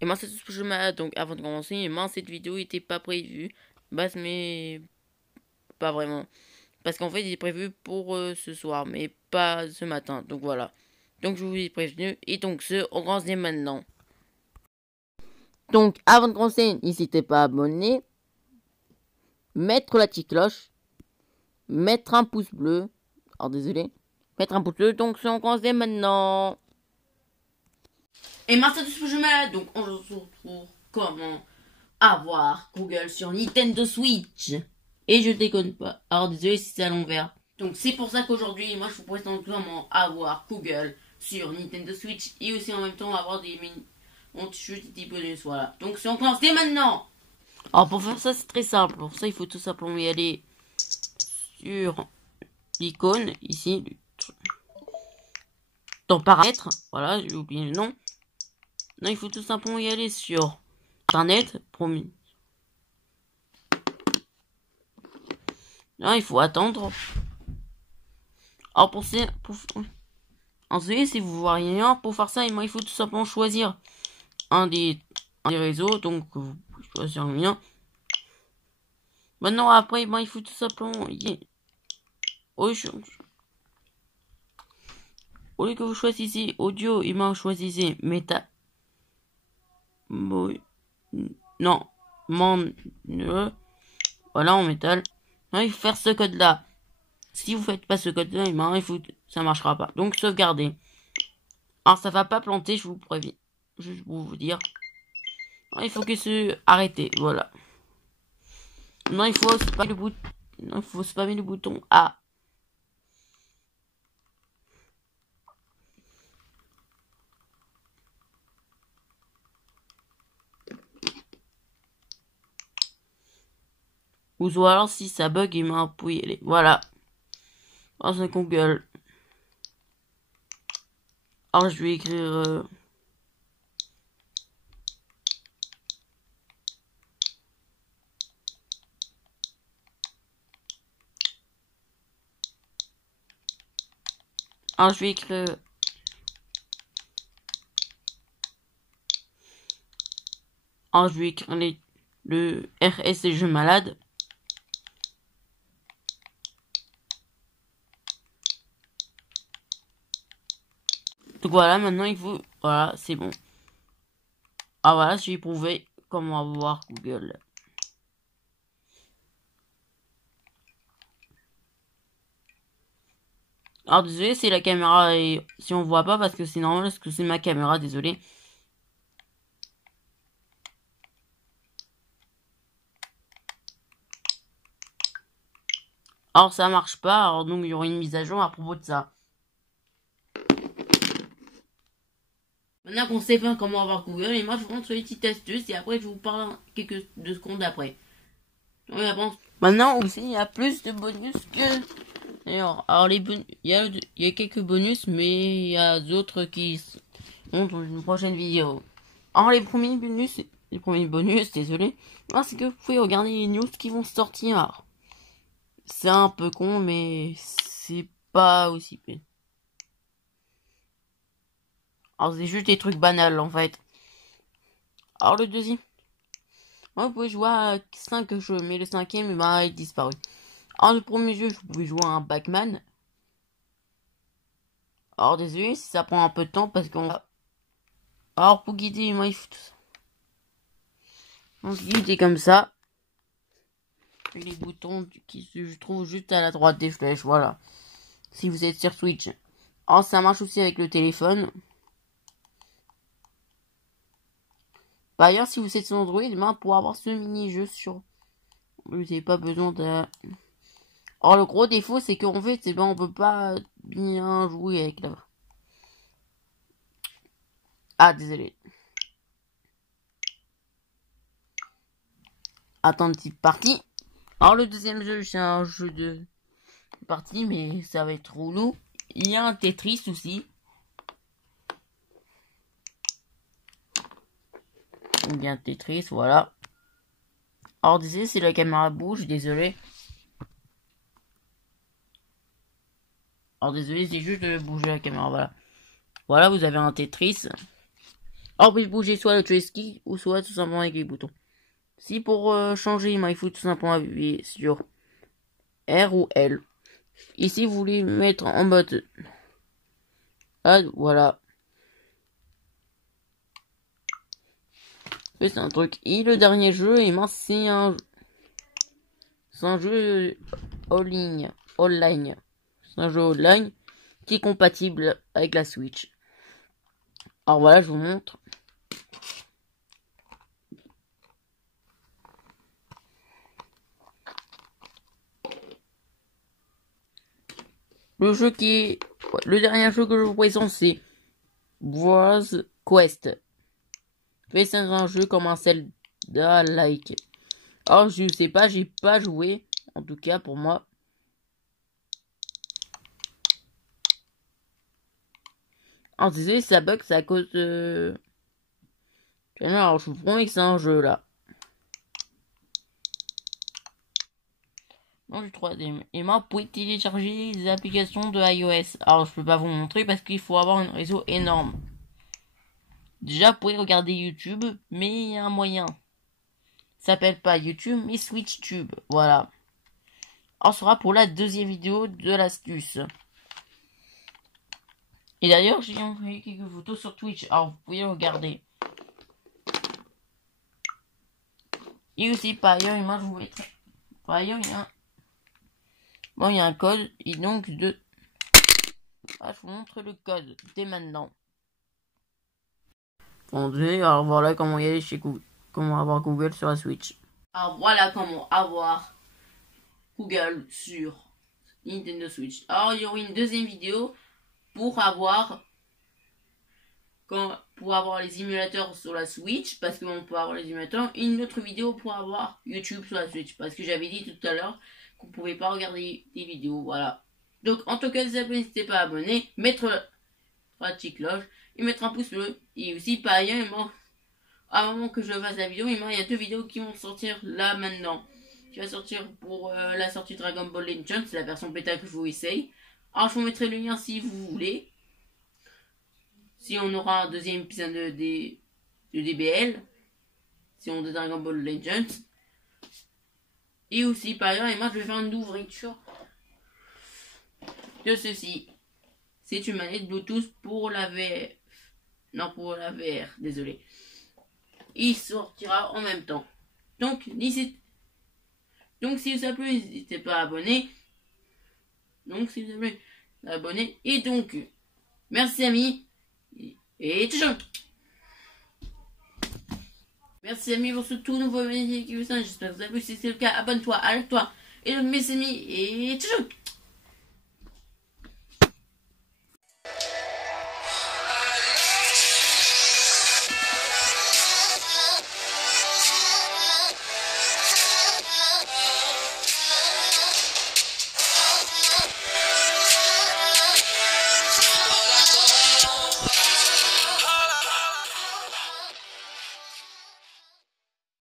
Et moi, c'est tout ce que je mets. Donc, avant de commencer, moi, cette vidéo était pas prévue. Bah, mais pas vraiment. Parce qu'en fait, il est prévu pour ce soir, mais pas ce matin. Donc, voilà. Donc, je vous ai prévenu. Et donc, on commence dès maintenant. Donc, avant de commencer, n'hésitez pas à abonner, mettre la petite cloche, mettre un pouce bleu. Alors, désolé. Mettre un pouce bleu. Donc, on commence dès maintenant. Et maintenant, c'est tout ce que je mets. Donc, on se retrouve comment avoir Google sur Nintendo Switch. Et je déconne pas. Alors désolé si c'est à l'envers. Donc c'est pour ça qu'aujourd'hui, moi je vous présente comment avoir Google sur Nintendo Switch et aussi en même temps avoir des juste des bonus. Voilà. Donc si on commence dès maintenant. Alors pour faire ça c'est très simple. Pour ça il faut tout simplement y aller sur l'icône ici dans paramètres. Voilà, j'ai oublié le nom. Non, il faut tout simplement y aller sur Internet. Promis. Là, il faut attendre. Alors ensuite, si vous voyez rien, pour faire ça, il faut tout simplement choisir un des réseaux. Donc, vous pouvez choisir le mien. Maintenant, après, il faut tout simplement au lieu que vous choisissez audio, choisissez méta. Non, voilà, en métal. Non, il faut faire ce code-là. Si vous faites pas ce code-là, ça marchera pas. Donc, sauvegarder. Alors, ça va pas planter, je vous préviens. Juste pour vous dire. Alors, il faut que ce arrêter, voilà. Non, il faut spammer le bouton. Non, il faut spammer le bouton A. Ou alors si ça bug, il m'a appuyé. Voilà. Oh, c'est Google. Alors je vais écrire. Alors je vais écrire. Alors je vais écrire le RS et jeux malades. Donc voilà, maintenant il faut. Voilà, c'est bon. Ah voilà, j'ai prouvé comment avoir Google. Alors désolé si la caméra est. Si on voit pas parce que c'est normal parce que c'est ma caméra, désolé. Alors ça marche pas, alors donc il y aura une mise à jour à propos de ça. Maintenant qu'on sait pas comment avoir Google, et moi je vous montre les petites astuces et après je vous parle quelques 2 secondes après. Maintenant aussi il y a plus de bonus que. D'ailleurs, alors il y a quelques bonus, mais il y a d'autres qui sont dans une prochaine vidéo. Alors les premiers bonus, désolé, c'est que vous pouvez regarder les news qui vont sortir. C'est un peu con, mais c'est pas aussi bien. Alors c'est juste des trucs banals en fait. Alors le deuxième, vous pouvez jouer à 5 jeux, mais le cinquième il a disparu. Alors le premier jeu, vous pouvez jouer à un Pac-Man. Alors désolé si ça prend un peu de temps parce qu'on va. Alors pour guider, il faut tout ça. On se guide comme ça. Et les boutons qui se trouvent juste à la droite des flèches, voilà. Si vous êtes sur Switch. Alors ça marche aussi avec le téléphone. Par ailleurs, si vous êtes sur Android, pour avoir ce mini-jeu sur. Vous n'avez pas besoin de. Alors le gros défaut, c'est qu'en fait, on peut pas bien jouer avec la. Ah, désolé. Attends une petite partie. Alors le deuxième jeu, c'est un jeu de partie, mais ça va être relou. Il y a un Tetris aussi. Ou bien Tetris, voilà. Alors désolé si la caméra bouge, désolé. Alors désolé, c'est juste de bouger la caméra, voilà. Voilà, vous avez un Tetris. Alors, vous pouvez bouger soit le joystick ou soit tout simplement avec les boutons. Si pour changer, il faut tout simplement appuyer sur R ou L. Ici, vous voulez mettre en mode voilà. C'est un truc. Et le dernier jeu, c'est un jeu online. C'est un jeu online qui est compatible avec la Switch. Alors voilà, je vous montre. Le jeu le dernier jeu que je vous présente, c'est Wars Quest. C'est un jeu comme un Zelda-like. Alors je sais pas, j'ai pas joué. En tout cas pour moi. Alors désolé, ça bug, c'est à cause de... Alors je vous promets que c'est un jeu là. Non, du 3D. Et moi, vous pouvez télécharger les applications de iOS. Alors je peux pas vous montrer parce qu'il faut avoir un réseau énorme. Déjà, vous pouvez regarder YouTube, mais il y a un moyen. Ça s'appelle pas YouTube, mais SwitchTube. Voilà. Alors, ce sera pour la deuxième vidéo de l'astuce. Et d'ailleurs, j'ai envoyé quelques photos sur Twitch. Alors, vous pouvez regarder. Et aussi, par ailleurs, moi, je vous mettrai. Par ailleurs, il y a un... Bon, il y a un code. Et donc, je vous montre le code dès maintenant. Alors, voilà comment y aller chez Google. Comment avoir Google sur la Switch. Alors, voilà comment avoir Google sur Nintendo Switch. Alors, il y aura une deuxième vidéo pour avoir les émulateurs sur la Switch, parce qu'on peut avoir les émulateurs, et une autre vidéo pour avoir YouTube sur la Switch, parce que j'avais dit tout à l'heure qu'on pouvait pas regarder des vidéos, voilà. Donc, en tout cas, n'hésitez pas à abonner, mettre la petite cloche, et mettre un pouce bleu, et aussi, par ailleurs, avant que je fasse la vidéo, il y a 2 vidéos qui vont sortir là, maintenant. Qui va sortir pour la sortie Dragon Ball Legends, c'est la version bêta que je vous essaye. Alors, je vous mettrai le lien si vous voulez. Si on aura un deuxième épisode de DBL, si on a Dragon Ball Legends. Et aussi, par exemple, moi je vais faire une ouverture de ceci. C'est une manette Bluetooth pour la VR. Non, pour la VR, désolé. Il sortira en même temps. Donc, si vous plu, n'hésitez pas à abonner. Et donc, merci amis. Et ciao. Merci amis pour ce tout nouveau vidéo qui vous j'espère que vous avez plu. Si c'est le cas, abonne-toi, arrête-toi. Et donc mes amis, et ciao.